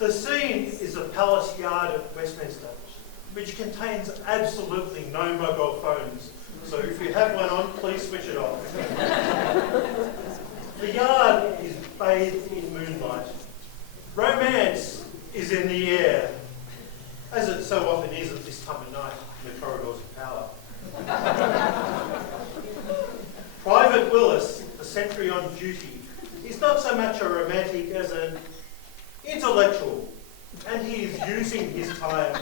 The scene is a palace yard at Westminster, which contains absolutely no mobile phones. So if you have one on, please switch it off. The yard is bathed in moonlight. Romance is in the air, as it so often is at this time of night in the corridors of power. Private Willis, the sentry on duty, is not so much a romantic as an intellectual, and he is using his time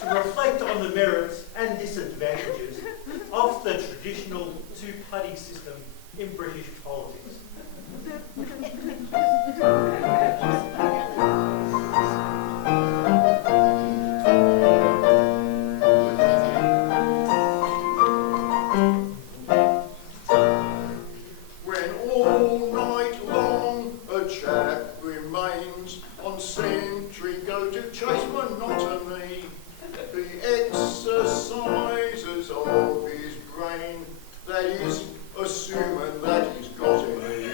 to reflect on the merits and disadvantages of the traditional two-party system in British politics. When all night long a chap remains on sentry, go to chase monotony, the exercises of his brain, that is, assuming that he's got any,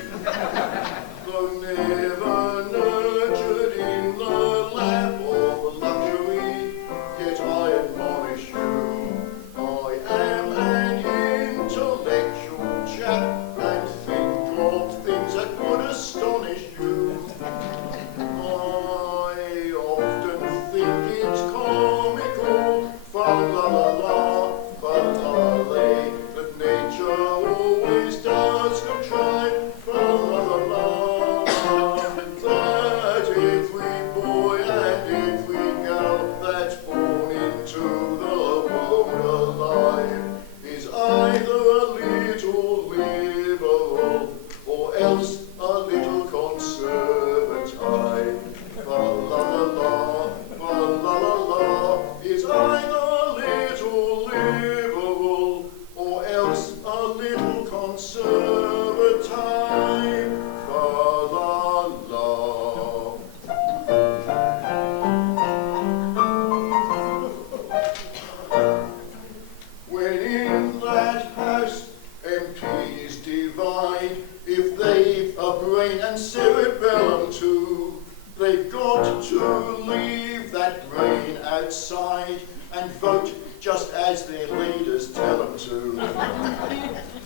though never nurtured in the lap of luxury, yet I admonish you, I am an intellectual chap, and think of things that would astonish you. I often think it's comical, fa-la-la-la, fa-la-la-lay, that nature always does contrive, fa-la-la-la, that every boy and every girl that's born into the world alive is either a little liberal or else a little conservative. Fa-la-la-la, fa-la-la-la, is either a little liberal or else a little conservative. Fa-la-la. When in that house MPs divide, if they've a brain and cerebellum too, they've got to leave that brain outside and vote just as their leaders tell them to.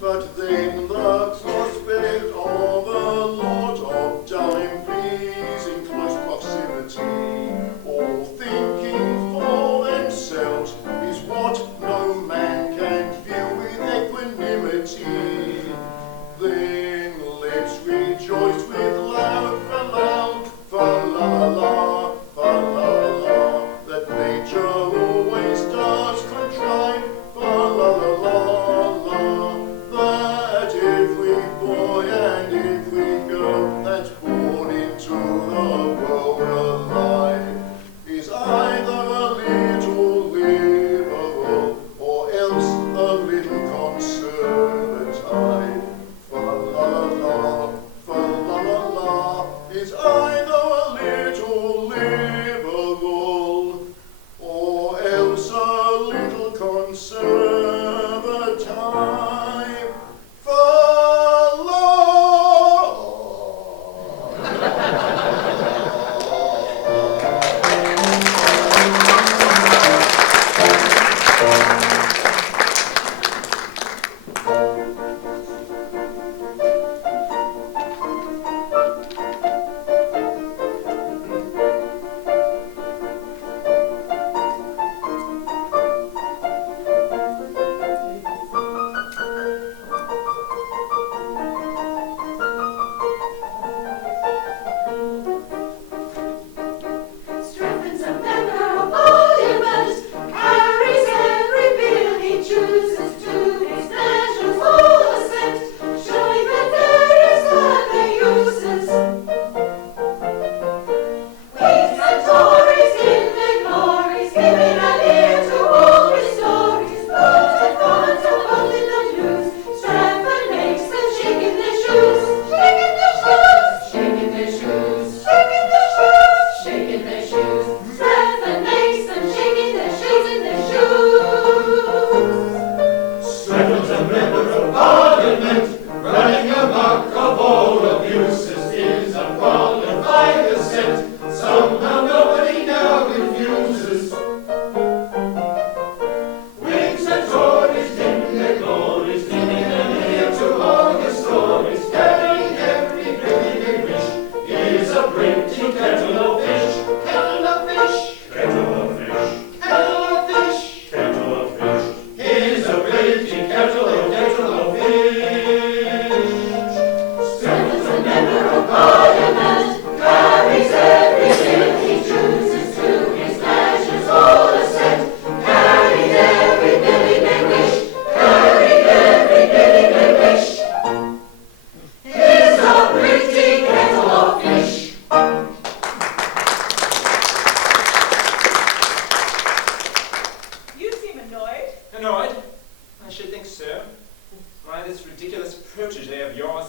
But then the prospect of a lot of dull MPs in close proximity, all thinking for themselves, is what no man can view with equanimity. Then let's rejoice with loud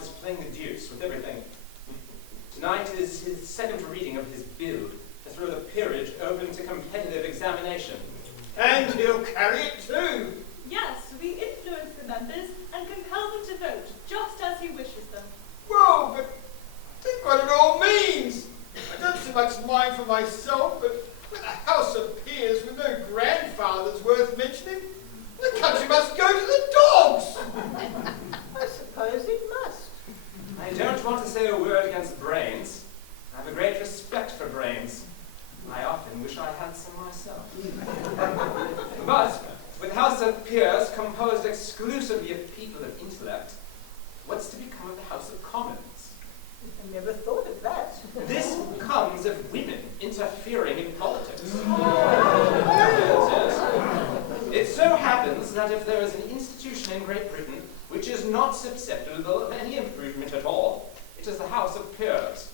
is playing the deuce with everything. Tonight is his second reading of his bill to throw the peerage open to competitive examination. And he'll carry it too. Yes, we influence the members and compel them to vote just as he wishes them. Whoa, but think what it all means. I don't so much mind for myself, but with a house of peers with no grandfathers worth mentioning, the country must go to the dogs. I suppose it must. I don't want to say a word against brains. I have a great respect for brains. I often wish I had some myself. But with a House of Peers composed exclusively of people of intellect, what's to become of the House of Commons? I never thought of that. This comes of women interfering in politics. It so happens that if there is an institution in Great Britain which is not susceptible of any improvement at all, it is the House of Peers.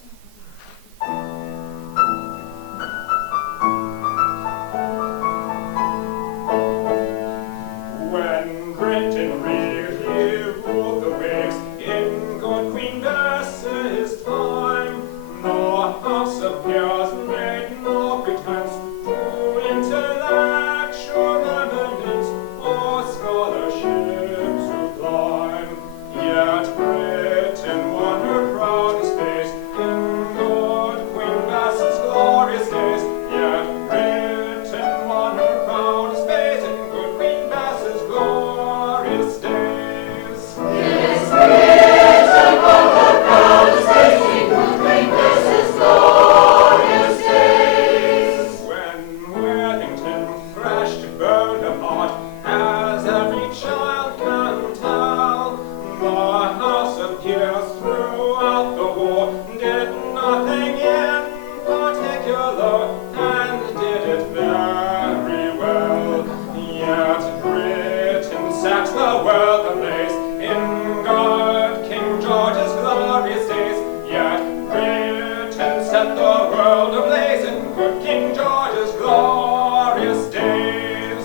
When Britain really ruled the waves in good Queen Bess's time, the House of Peers made no pretense to intellectual eminence or scholarship sublime. Yet Britain won her proudest days in good Queen Bess's glorious days. Yet Britain won her proudest days in good Queen Bess's glorious days. When Wellington thrashed Bonaparte, as every child can tell, the House of Peers throughout the war did nothing in particular, and did it very well. Yet Britain set the world ablaze in God King George's glorious days. Yet Britain set the world ablaze in good King George's glorious days.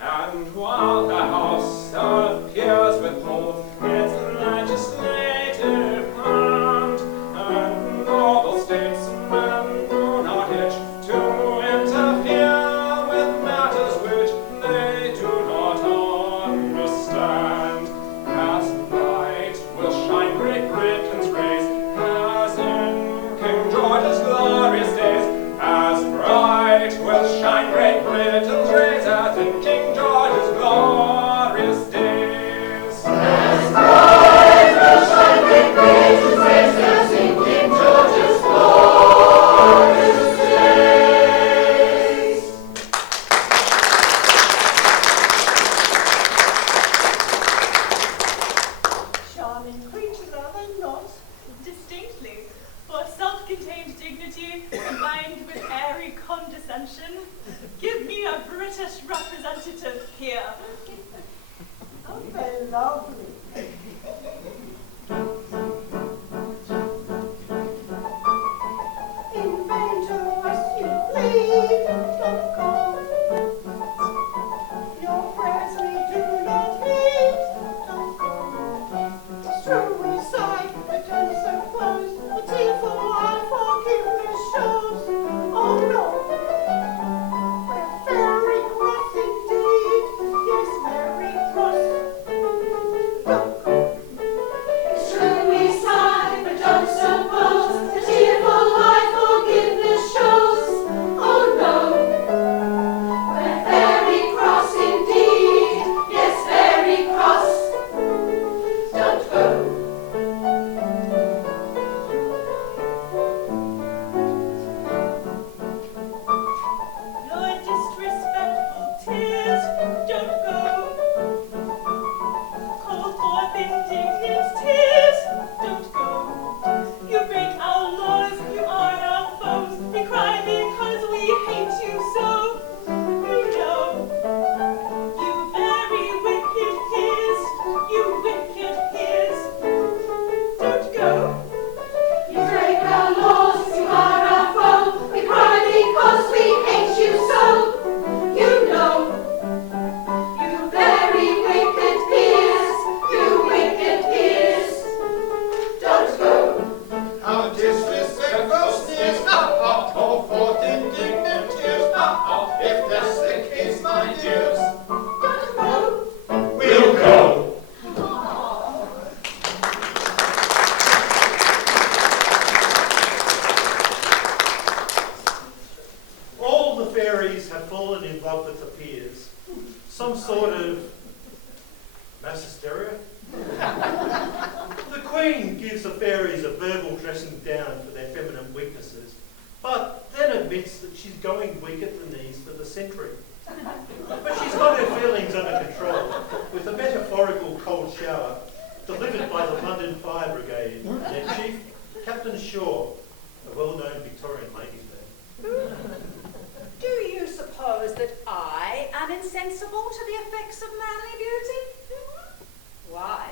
And while the House of Peers withhold its legislative hand, and noble statesmen do not itch to interfere with matters which they do not understand, as bright will shine Great Britain's rays, as in King George's glorious days. As bright will shine Great Britain's rays, as in King George's glorious days. Charming creatures, are they not? Distinctly, for self-contained dignity combined with airy condescension. Give me a British representative here. Oh, they're lovely. In vain to us you plead, don't go. Your prayers we do not heed, don't go. It's true we sigh, but don't suppose a tearful eye forgiveness shows. Oh no, we're very cross indeed, yes, very cross. fairies have fallen in love with the peers. Some sort of mass hysteria. The Queen gives the fairies a verbal dressing down for their feminine weaknesses, but then admits that she's going weak at the knees for the century. But she's got her feelings under control with a metaphorical cold shower delivered by the London Fire Brigade and their chief, Captain Shaw, a well-known Victorian ladies' man. Do you suppose that I am insensible to the effects of manly beauty? Why,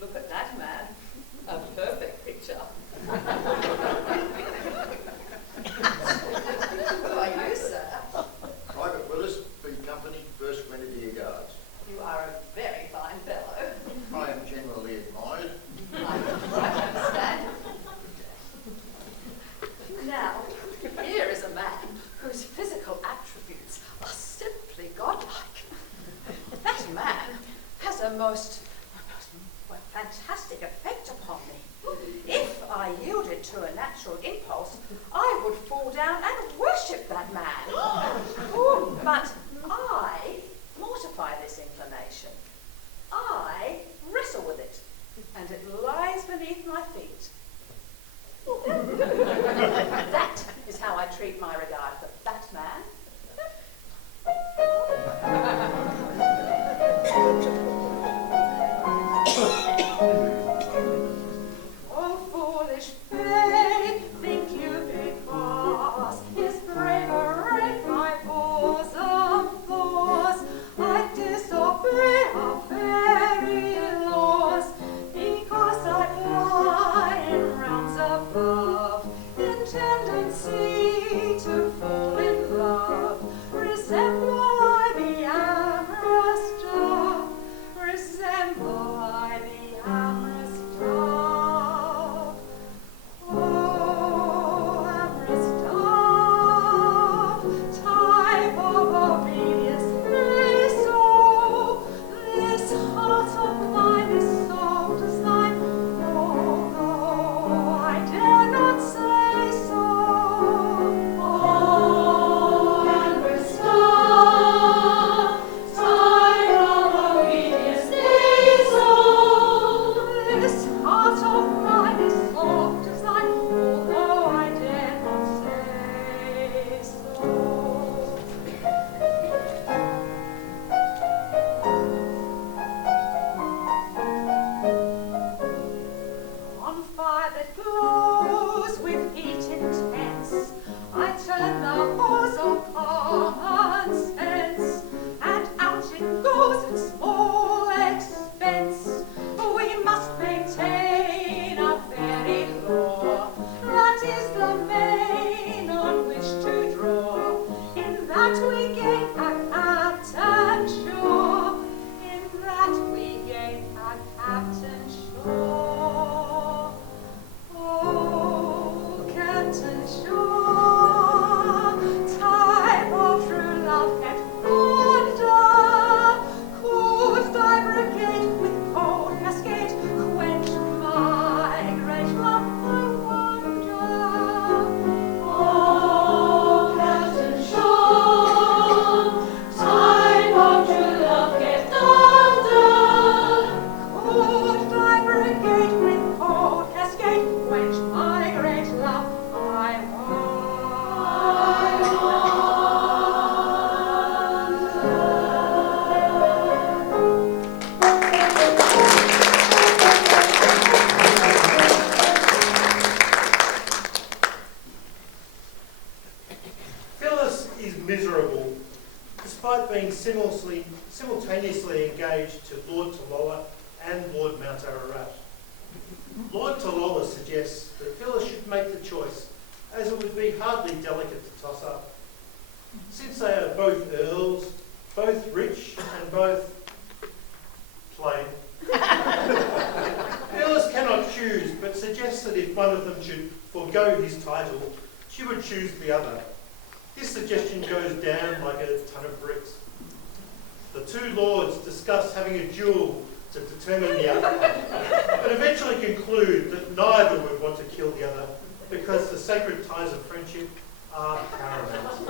look at that man. A perfect picture. Who are you, sir? Private Willis, B Company, 1st Grenadier Guards. You are a very fine fellow. I am generally admired. I understand. Now, here is a man whose physical attributes are simply godlike. That man has a most fantastic effect upon me. If I yielded to a natural impulse, I would fall down and worship that man. But I mortify this inclination. I wrestle with it, and it lies beneath my feet. That is how I treat my regard for that man. Oh, foolish faith, think you because his bravery my bosom thaws. I disobey our very laws, because I fly in realms above, in tendency to fall in love. Resemble I the amorous dove, resemble I the amorous dove. Oh, amorous dove, type of obedience, me so. This heart of mine is soft as thine, although I dare not say so. Oh, amorous dove, type of obedience, me so. This heart of mine is soft as thine, although I dare not say so. On fire that glows with heat intense, I turn the hose of common sense, and out it goes at small expense. We must maintain a fairy law, that is the main on which to draw. In that we gain a captain sure, in that we gain a captain sure. Oh, Captain Shaw, type of true love and wonder, could thy brigade with cold cascade quench my great love, I wonder. Oh, Captain Shaw, type of true love get thunder, could thy brigade with cold cascade quench my great love, I wonder. Phyllis is miserable, despite being simultaneously engaged to Lord Tallola and Lord Mount Ararat. Lord Tallola suggests that Phyllis should make the choice, as it would be hardly delicate to toss up. Since they are both earls, both rich and both plain, Phyllis cannot choose, but suggests that if one of them should forego his title, she would choose the other. This suggestion goes down like a ton of bricks. The two lords discuss having a duel to determine the outcome, but eventually conclude that neither would want to kill the other because the sacred ties of friendship are paramount.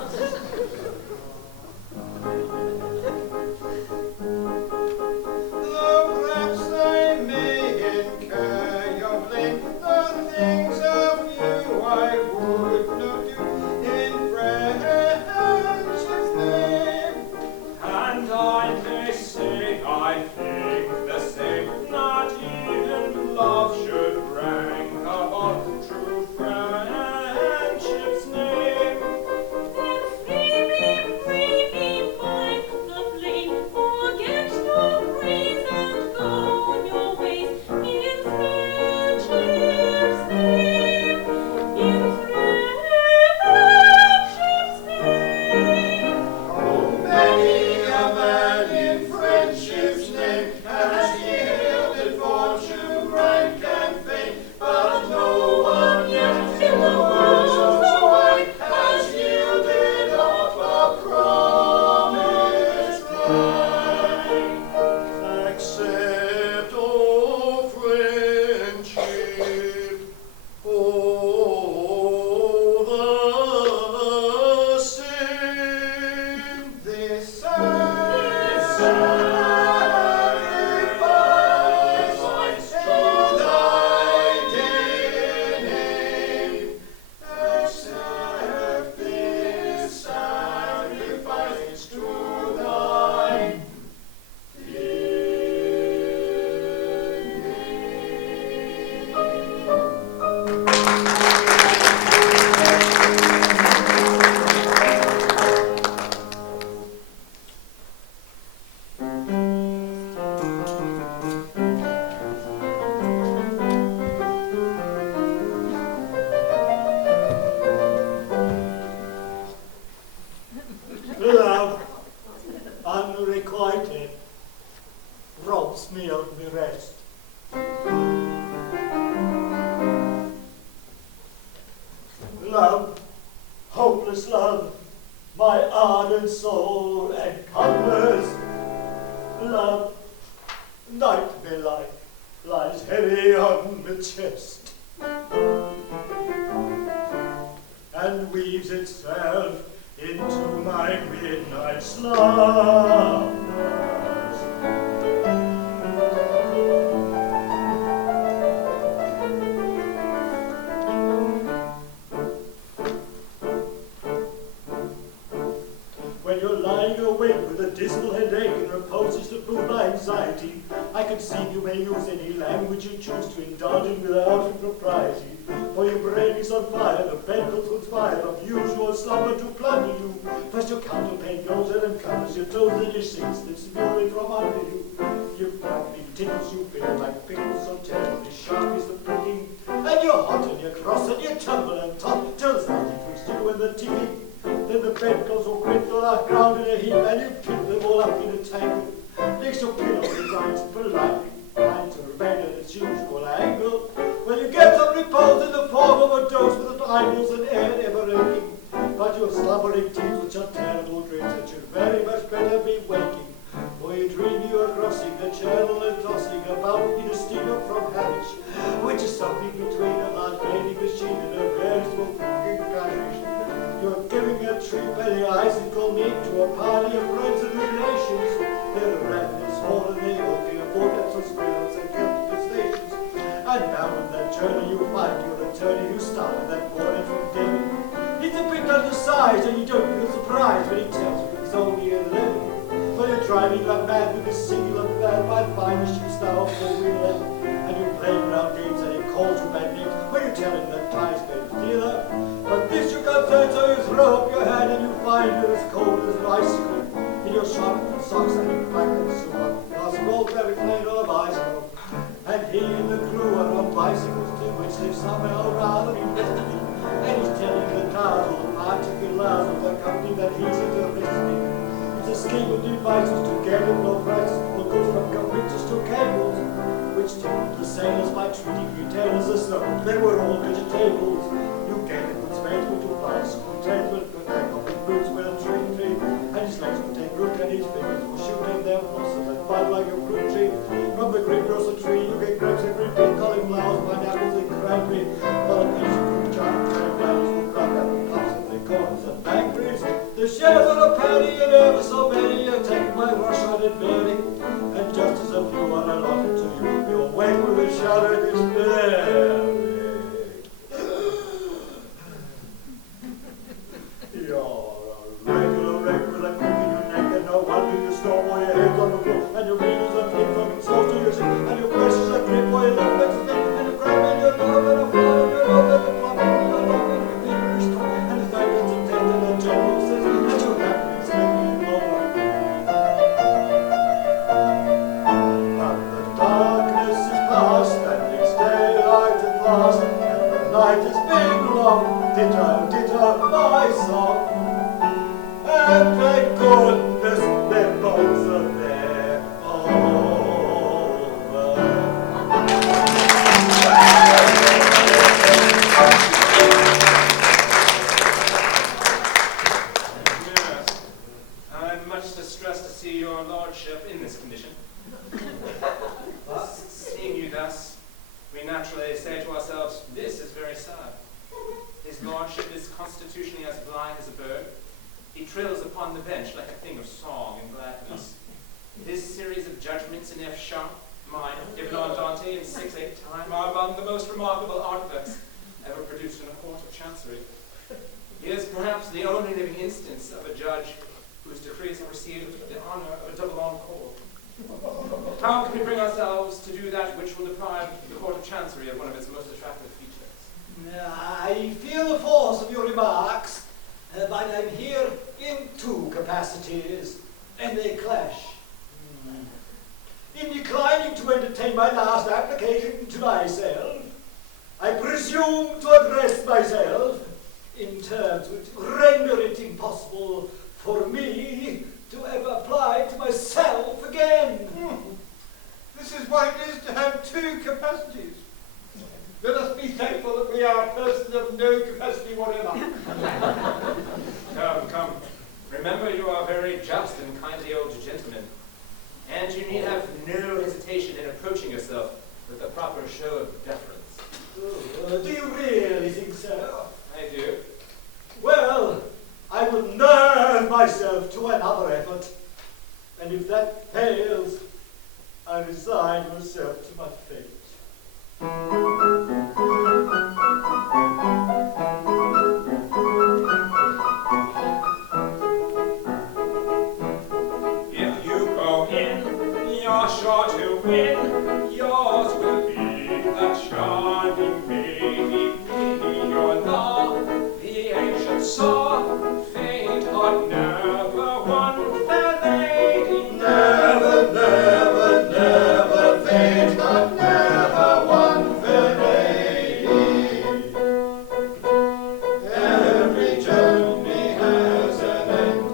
Though perhaps they may incur your blame, the things of you I would not do in friendship's name. And I may say I think the same, not even love should rank above true friendship's name. Then free me, mind the flame, forget your praise and go your ways in friendship's name, in friendship's name. Oh, many a man in friendship's name has yielded fortune, rank, and fame, but no one yet in the world's wide has yielded up a promised land. Accept, oh friendship, oh the same. This Sacrifice to thy dear name. Accept this sacrifice to thy Love, unrequited, robs me of my rest. Love, hopeless love, my ardent soul encumbers. Love, nightmare-like, lies heavy on the chest, and weaves itself into my midnight slumbers. When you're lying awake with a dismal headache and reposes to prove my anxiety, I conceive you may use any language you choose to indulge in without impropriety. For your brain is on fire, the bed will conspire of usual slumber to plunder you. First your counterpane goes in and covers your toes, then your sheets slip spewing from under you. Your body tickles, you feel like pickles, so terribly sharp is the pricking. And you're hot and you're cross and you tumble and toss till there's nothing twixt you and the ticking. Then the bedclothes all gripped on the ground in a heap, and you pick them all up in a tangle. Next your pillow designed politely, trying to remain at its usual angle. Well, you get some repose in the form of a dose with eyeballs and air ever aching. But your slumbering teeth, which are terrible dreams, that you'd very much better be waking. For you dream you are crossing the channel and tossing about in a steamer from Harwich, which is something between a large bathing machine and a very small cooking carriage. You're giving a treat by the icicle meat to a party of friends and relations. They're rapid and small and they all be a vortex of squirrels and crustaceans. And now on that journey you find you're returning, you started that morning from Devon. He's a bit undersized and you don't feel surprised when he tells you he's only 11. But you're driving like mad with this singular bad by fine ships now 4-wheeler. And you play around games and he calls you bad names when you tell him that tie's been dealer. But this you can't turn, so you throw up your hand and you find you're as cold as an icicle. In your sharpened socks and you crack and sewer, whilst rolled very plain on a bicycle. And he and the crew are on bicycles too, which they somehow rather invested in. And he's telling the cars all the particulars of the company that he's interested in. It's a scheme of devices to get him low prices for goods from computers to cables, which tickled the sailors by treating retailers as though they were all vegetables. You get him with space to bicycle containment, but take off his boots with a tree, and his legs will take root and his fingers will shoot in their blossoms and bud like a fruit tree. From the greengrocer tree you get grapes and green pea, cauliflowers, pineapples and cranberry, while a piece of fruit giant cranberries will grab apple puffs and they call penny and ever so many have taken my rush on it burning, and just as a few are allotted to you, you awake with a shudder of despair. You're a regular wreck with a crook in your neck, and no wonder you snore while your head's on the floor, and your readers are thick from exhaust to your sick, and your questions are grip while your left leg's thick, and your crime in your love, and a flood in your love, and a plummet in your love, and your feverish talk, and his diamonds and death, and a general says that you're happy spending more. But the darkness is past, and it's daylight at last, and the night has been long. Ditto, ditto, my song. And thank goodness they're both of there over. Yes. I'm much distressed to see your lordship in this condition. Seeing you thus, we naturally say to ourselves, this is very sad. His lordship is constitutionally as blind as a bird. He trills upon the bench like a thing of song and gladness. His series of judgments in F sharp, mine, Iolanthe in 6/8 time, are among the most remarkable artifacts ever produced in a court of chancery. He is perhaps the only living instance of a judge whose decrees have received the honor of a double encore. How can we bring ourselves to do that which will deprive the court of chancery of one of its most attractive features? I feel the force of your remarks, but I'm here in two capacities, and they clash. In declining to entertain my last application to myself, I presume to address myself in terms which render it impossible for me to ever apply to myself again. This is what it is to have two capacities. Let us be thankful that we are persons of no capacity whatever. Come, come. Remember you are very just and kindly old gentlemen, and you need have no hesitation in approaching yourself with the proper show of deference. Do you really think so? I do. Well, I will nerve myself to another effort, and if that fails, I resign myself to my fate. If you go in, you're sure to win. Yours will be the charming baby, your law. The ancient saw, fate had never won fair lady. Never, never, never, fate had never won fair lady. Every journey has an end,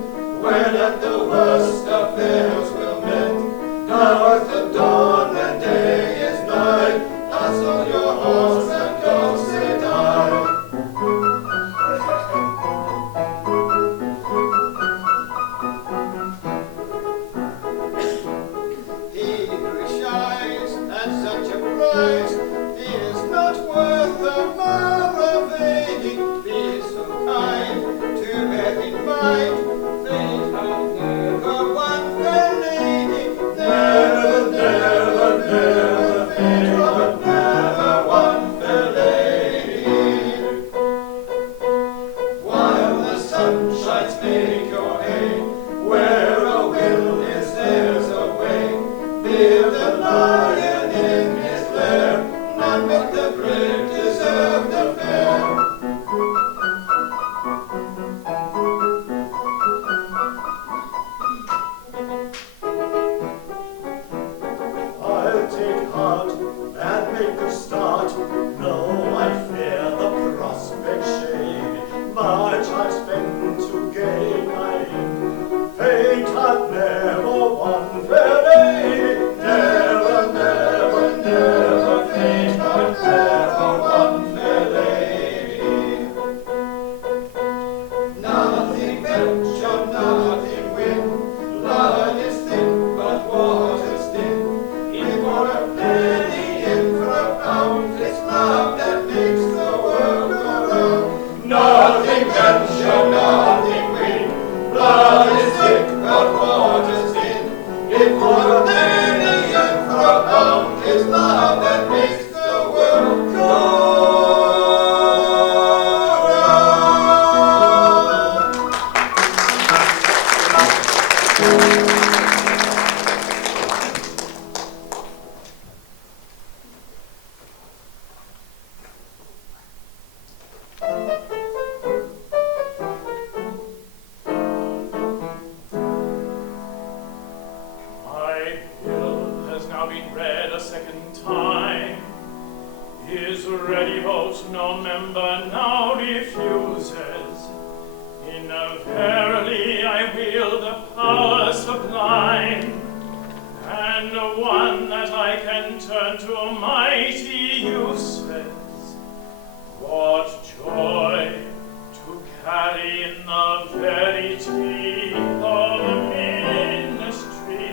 when at the worst affairs will mend. Now at the dawn when day is night, hustle your horse and go sit I. He who shies at such a price is not worth the more evading. Be so kind to bear in mind, fate hath never won fair lady. Never, never, never, fate hath never won fair lady. While the sun shines, make your hay. Where a will is, there's a way. Build the lion in his lair. None but the brave deserve the fair. I'll take heart and make a start. No, I fear the prospect shade. Much I've spent to gain my end. Fate hath never won fair lady. Never, never, never, fate hath never won fair lady. Nothing venture, nothing win. Blood is thick, but water's thin. If for a penny, in for a pound, it's love that makes the world go round. Nothing venture, nothing win. Blood My bill has now been read a second time. His ready vote no member now refuses. In a verily I wield a power sublime, and one that I can turn to mighty uses. What joy to carry in the very teeth of ministry,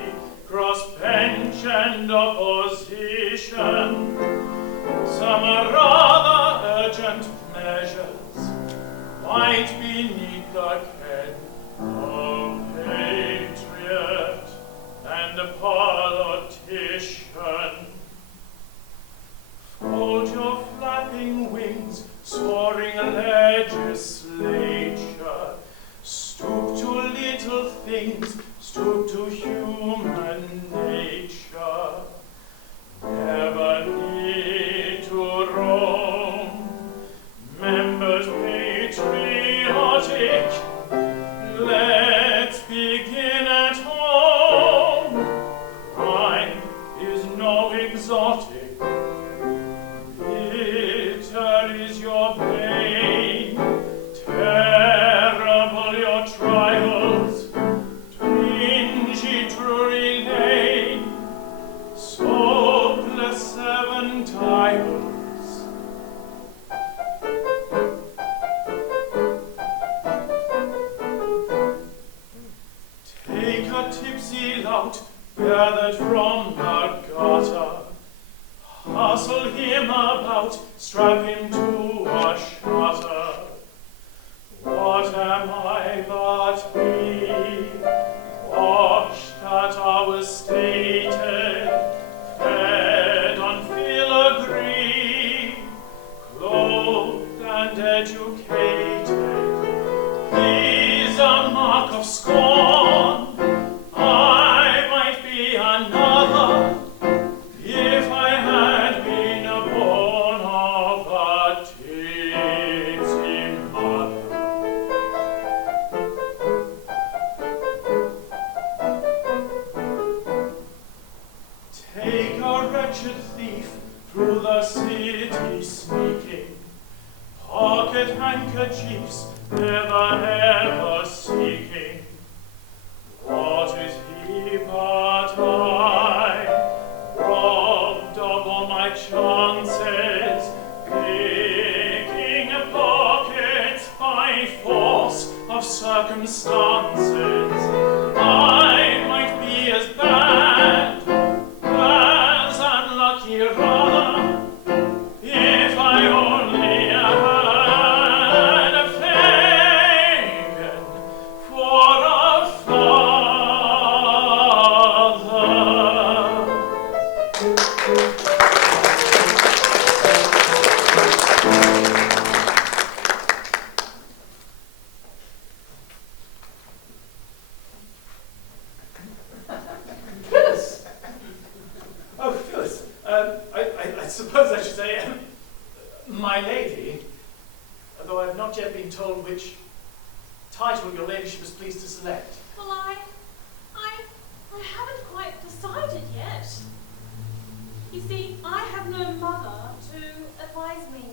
cross bench and opposition, some rather urgent measures might beneath the ken of patriot and politician. Fold your flapping wings, soaring legislature. Stoop to little things, stoop to human nature. Never need to roam. Members patriotic, let's begin at home. Crime is no exotic. Bitter is your pain, terrible your trials, twingy Drury Lane, sopeless Seven Dials. Take a tipsy lout gathered from the gutter, hustle him about, strap him to a shutter. What am I but he, washed at our stated, fed on filigree, clothed and educated? He's a mark of scorn. I might be another if I had been born of a tipsy mother. Take a wretched thief through the city sneaking, pocket handkerchiefs never ever seeking. What is he but I, robbed of all my chances, picking pockets by force of circumstances? I might be as bad, as unlucky rather, if I only had a Fagin for a Phyllis! Oh, Phyllis, I suppose I should say, my lady, although I've not yet been told which title your ladyship is pleased to select. Well, I haven't quite decided yet. You see, I have no mother to advise me.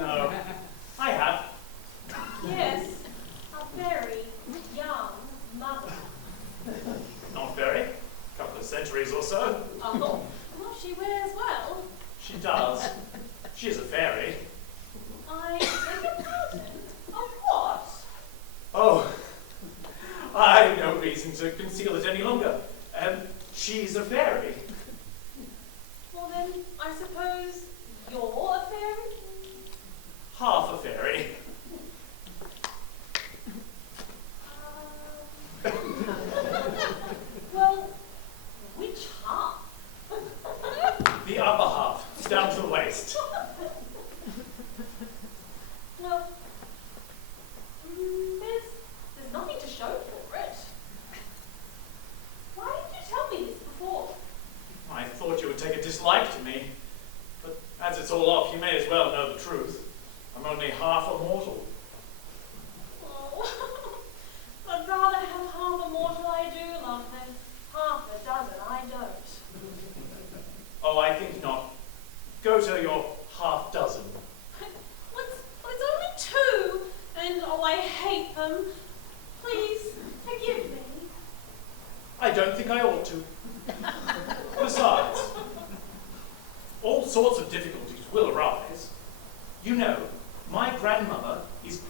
No, I have. Yes, a very young mother. Not very. A couple of centuries or so. Oh, well, she wears well. She does. She is a fairy. I beg your pardon? Of what? Oh, I've no reason to conceal it any longer. She's a fairy. Well then, I suppose you're a fairy? Half a fairy. Well, which half? The upper half, down to the waist. Well, there's nothing to show for it. to me. But as it's all off, you may as well know the truth. I'm only half a mortal. Oh, I'd rather have half a mortal I do love than half a dozen I don't. Oh, I think not. Go to your half dozen. Well, it's only 2, and oh, I hate them. Please, forgive me. I don't think I ought to. Besides, all sorts of difficulties will arise. You know, my grandmother is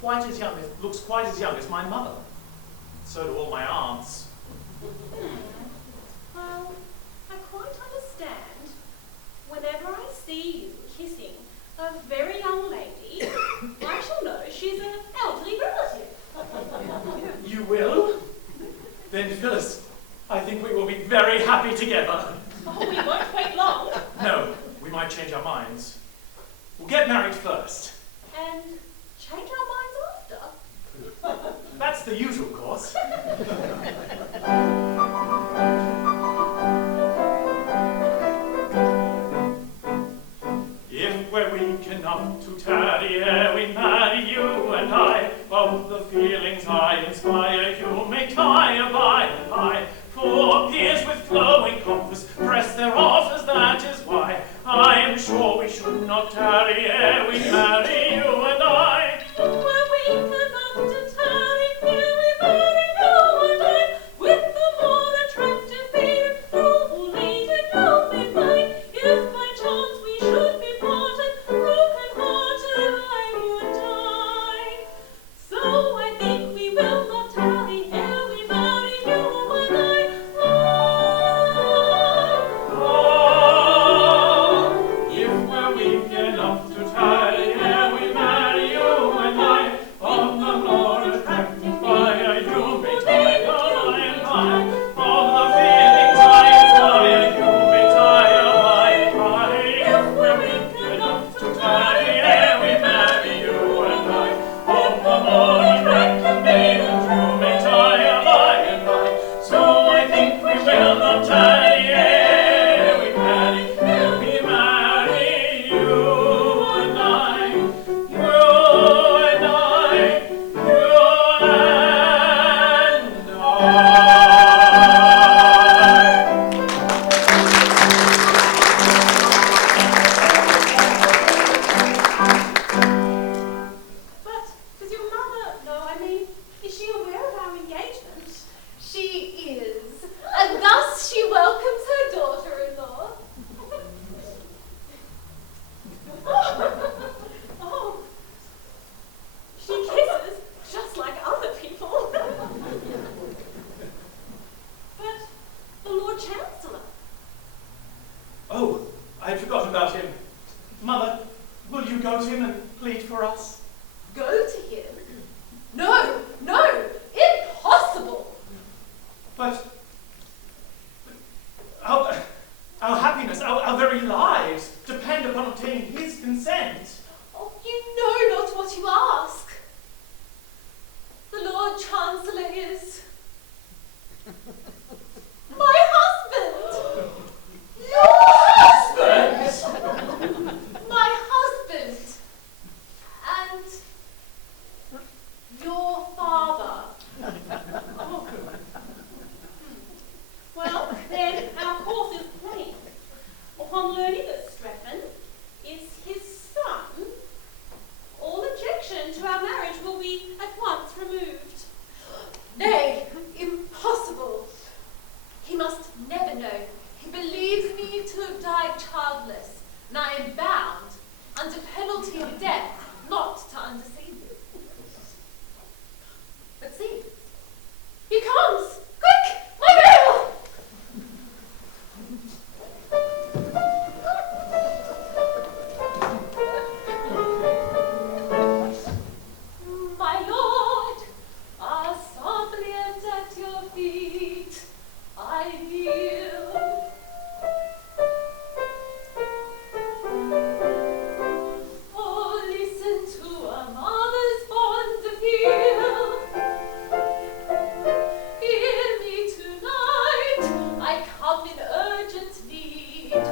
looks quite as young as my mother. So do all my aunts. Well, I quite understand. Whenever I see you kissing a very young lady, I shall know she's an elderly relative. You will? Then, Phyllis, I think we will be very happy together. Oh, we won't wait long. No, we might change our minds. We'll get married first. And change our minds after. That's the usual course. If we're weak enough to tarry ere we marry, you and I, of the feelings I inspire, you may tire by and by. For peers with flowing compass press their offers, that is why I am sure we should not tarry ere we marry, you and I. We're weak enough to tarry ere we marry, you and I, with the more attractive maiden who late and young may find. If by chance we should be parted, broken-hearted I would die. So I think we will not tarry ere we marry, you and I. If we're weak enough to tarry ere we marry, you and I, of the more attractive fire you may tire by and by, of the feelings I inspire you may tire by and by. If we're weak enough to tarry ere we marry, you and I, of the more attractive maidens you may tire by and by. So I think we will not tarry ere we marry, ere we marry, you and I, you and I, you and I. But does your mother know? I mean, is she aware of our engagement? She is, and thus she welcomes her daughter-in-law. Oh, she kisses just like other people. But the Lord Chancellor. Oh, I had forgotten about him. Mother, will you go to him and plead for us? Go to him? No, no, impossible. But our happiness, our very lives depend upon obtaining his consent. Oh, you know not what you ask. The Lord Chancellor is my husband. Your husband? My husband. And your father. Oh. Well, then our course is plain. Upon learning that Strephon is his son, all objection to our marriage will be at once removed. Nay, impossible. He must never know. He believes me to have died childless, and I am bound, under penalty of death, not to undeceive you. But see, he comes! Quick, my veil! My lord, I suppliant at your feet, I kneel. Oh, listen to a mother's fond appeal. Hear me tonight, I come in urgent need.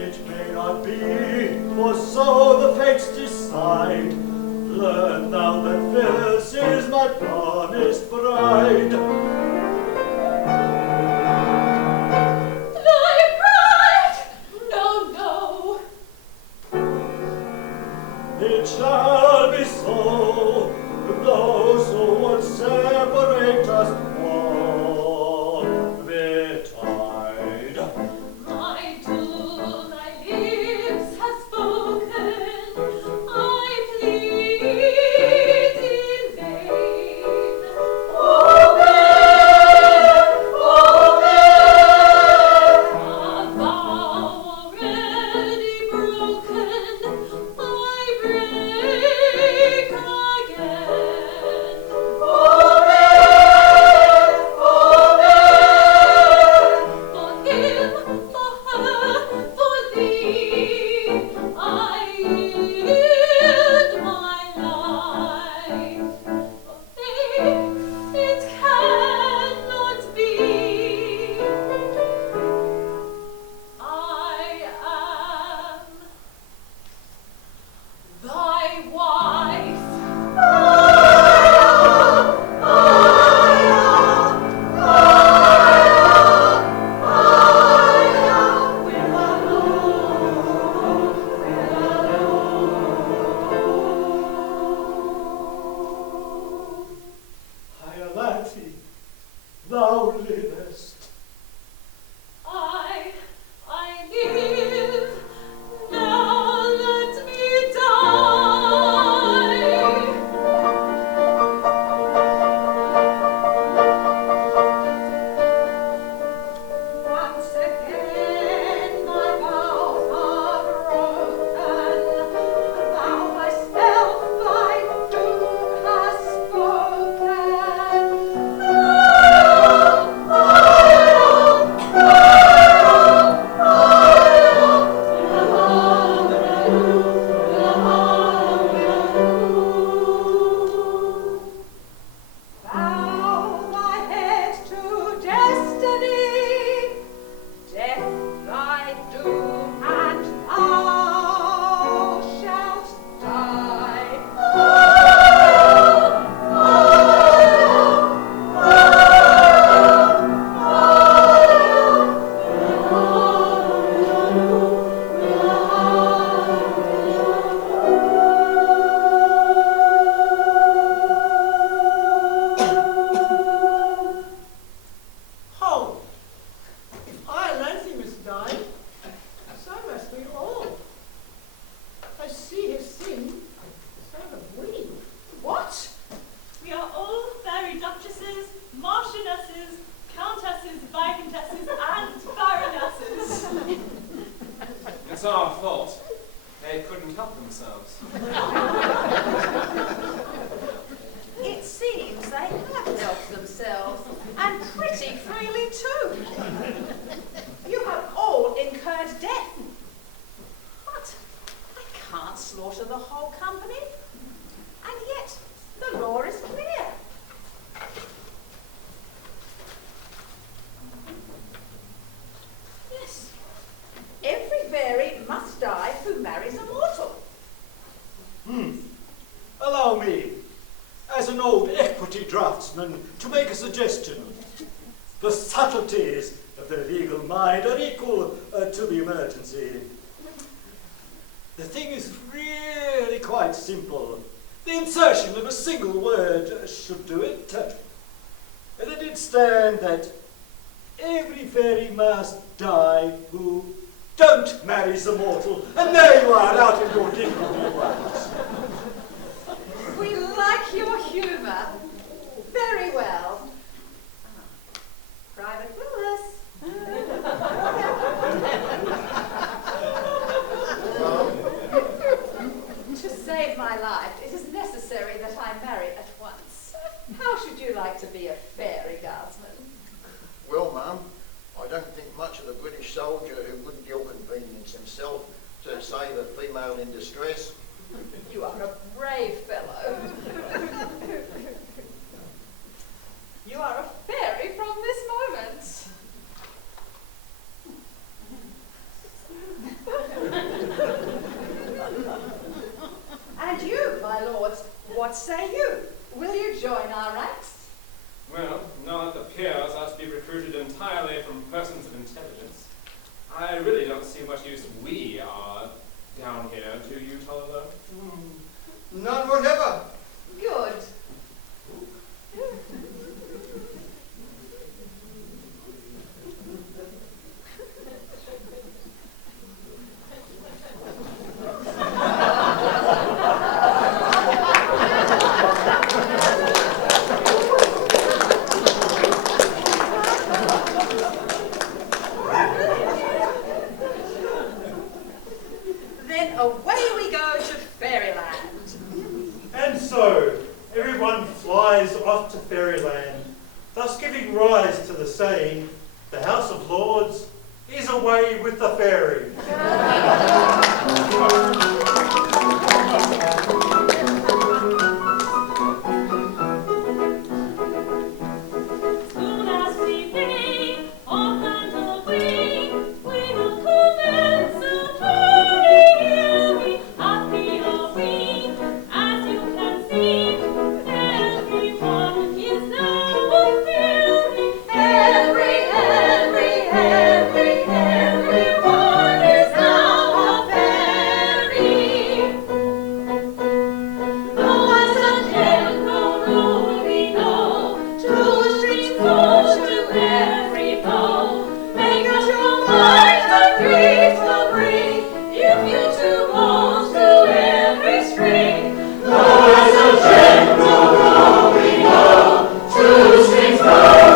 It may not be, for so the fates decide. Learn thou that Phyllis is my promised bride. Thy bride? No, no. It shall be so. Those who would separate us all betide. My doom, thy lips have spoken. I plead in vain. Open, open. Art thou already broken? I break again. For him, for her, for thee, I yield my life. For faith, it cannot be. I am thy wife. Iolanthe, thou livest. I live, now let me die. Once again my vows are broken. Thou thyself thy doom hast spoken. Bow thy head to destiny, death thy doom, and thou shalt die. Hold. If Iolanthe must die, so must we all. As she has sinned, so have we. What? We are all fairy duchesses, marchionesses, countesses, viscountesses, and baronesses. It's our fault. They couldn't help themselves. It seems they have helped themselves, and pretty freely too. You have all incurred death. But I can't slaughter the whole company, and yet the law is clear. Yes, every fairy must die who marries a mortal. Allow me, as an old equity draftsman, to make a suggestion. The subtleties of the legal mind are equal to the emergency. The thing is really quite simple. The insertion of a single word should do it. Let it stand that every fairy must die who don't marry the mortal, and there you are, out of your dignity at once. We like your humour. Very well. Private Willis. To save my life, it is necessary that I marry at once. How should you like to be a fairy guardsman? Well, Mum, I don't think much of the British soldier who wouldn't ill-convenience himself to save a female in distress. You are a brave fellow. You are a fairy from this moment. What say you? Will you join our ranks? Well, now that the peers are to be recruited entirely from persons of intelligence, I really don't see what use we are down here, do you, Tolliver? None whatever. Good. Then away we go to Fairyland. And so, everyone flies off to Fairyland, thus giving rise to the saying, the House of Lords is away with the fairy. Soon as we gain off and away, we will commence a journey. Happy are we, as you can see. Everyone is now a fairy. Everyone is now a fairy. No as a general rule we know, two strings go to every bow. Make up your mind the grief will bring, if you two go to every string. No as a general rule we know, two strings go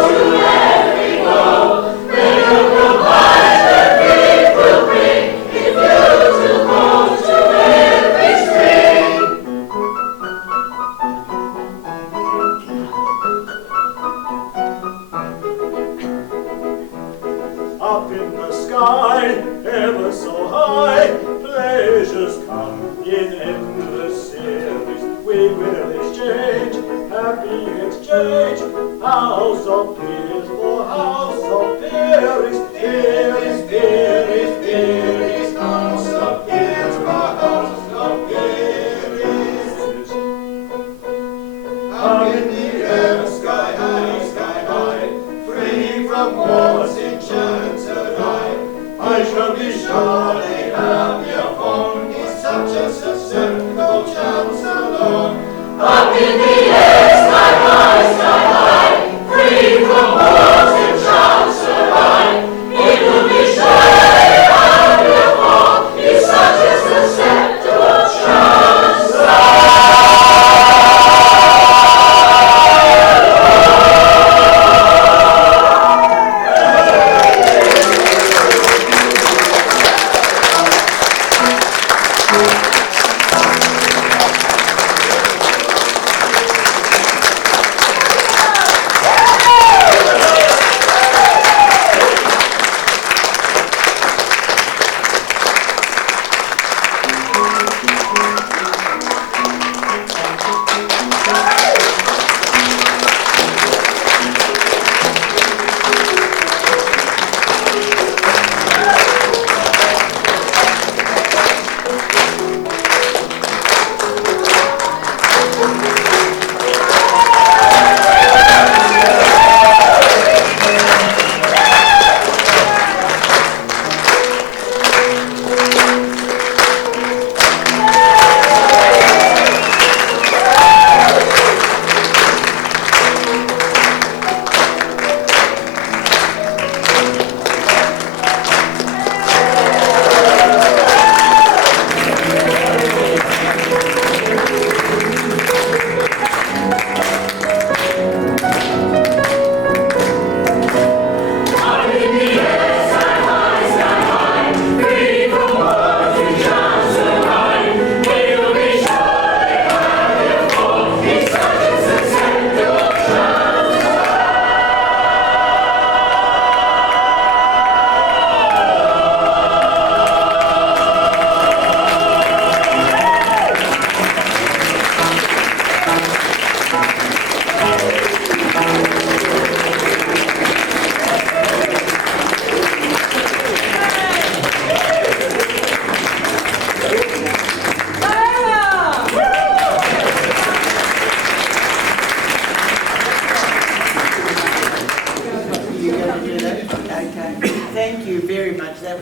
to every bow. Make up your mind the grief will bring, if you two go to every string. Up in the sky, ever so high, pleasures come in endless series. We will exchange, happy exchange, house of peers for house of peers. Peers, peers, peers, house of peers for house of peers. Up in the air, sky high, free from wars enchanted I shall be surely happier for is such a successful chance alone. Up in the air, sky high, free from wars enchanted it will be surely happier for is such a susceptible chance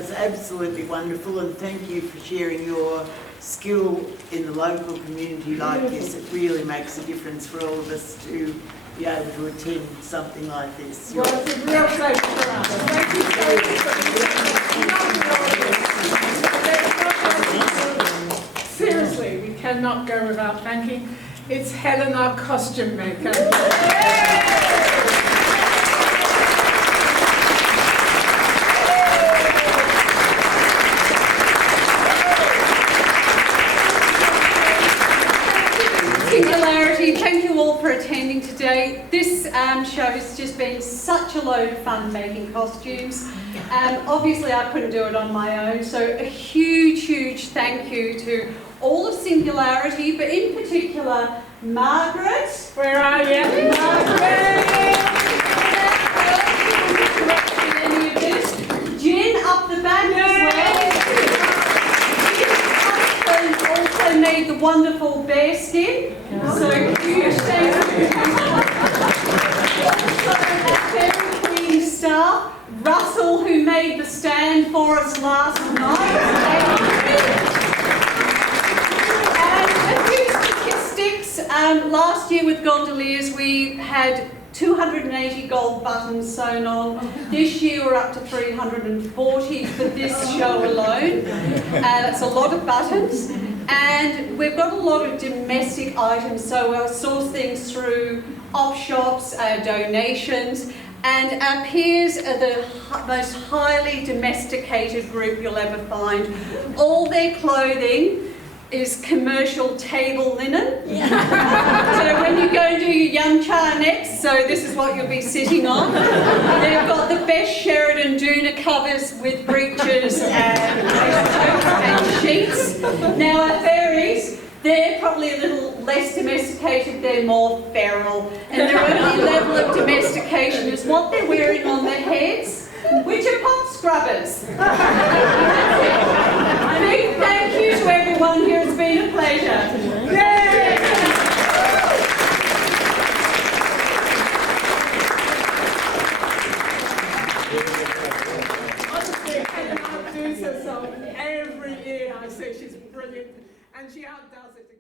was absolutely wonderful, and thank you for sharing your skill in the local community like this. It really makes a difference for all of us to be able to attend something like this. Well, it's a real pleasure for us. Thank you so much. Seriously, we cannot go without thanking. It's Helen, our costume maker. Singularity, thank you all for attending today. This show has just been such a load of fun making costumes. Obviously I couldn't do it on my own, so a huge, huge thank you to all of Singularity, but in particular Margaret. Where are you? Margaret! Any of this. Jen up the back as well. Jen also made the wonderful bear skin. So huge thank you. Also our very clean staff, Russell, who made the stand for us last night. And a few statistics. Last year with Gondoliers we had 280 gold buttons sewn on. This year we're up to 340 for this show alone. That's a lot of buttons. And we've got a lot of domestic items, so we'll source things through op shops, donations, and our peers are the most highly domesticated group you'll ever find. All their clothing is commercial table linen. So when you go and do your yum cha next, so this is what you'll be sitting on. They've got the best Sheridan Doona covers with breeches and sheets. Now our fairies, they're probably a little less domesticated, they're more feral. And their only level of domestication is what they're wearing on their heads, which are pot scrubbers. A big thank you to everyone here, it's been a pleasure. Yay! Honestly, Helen outdoes herself every year. I say she's brilliant, and she outdoes it.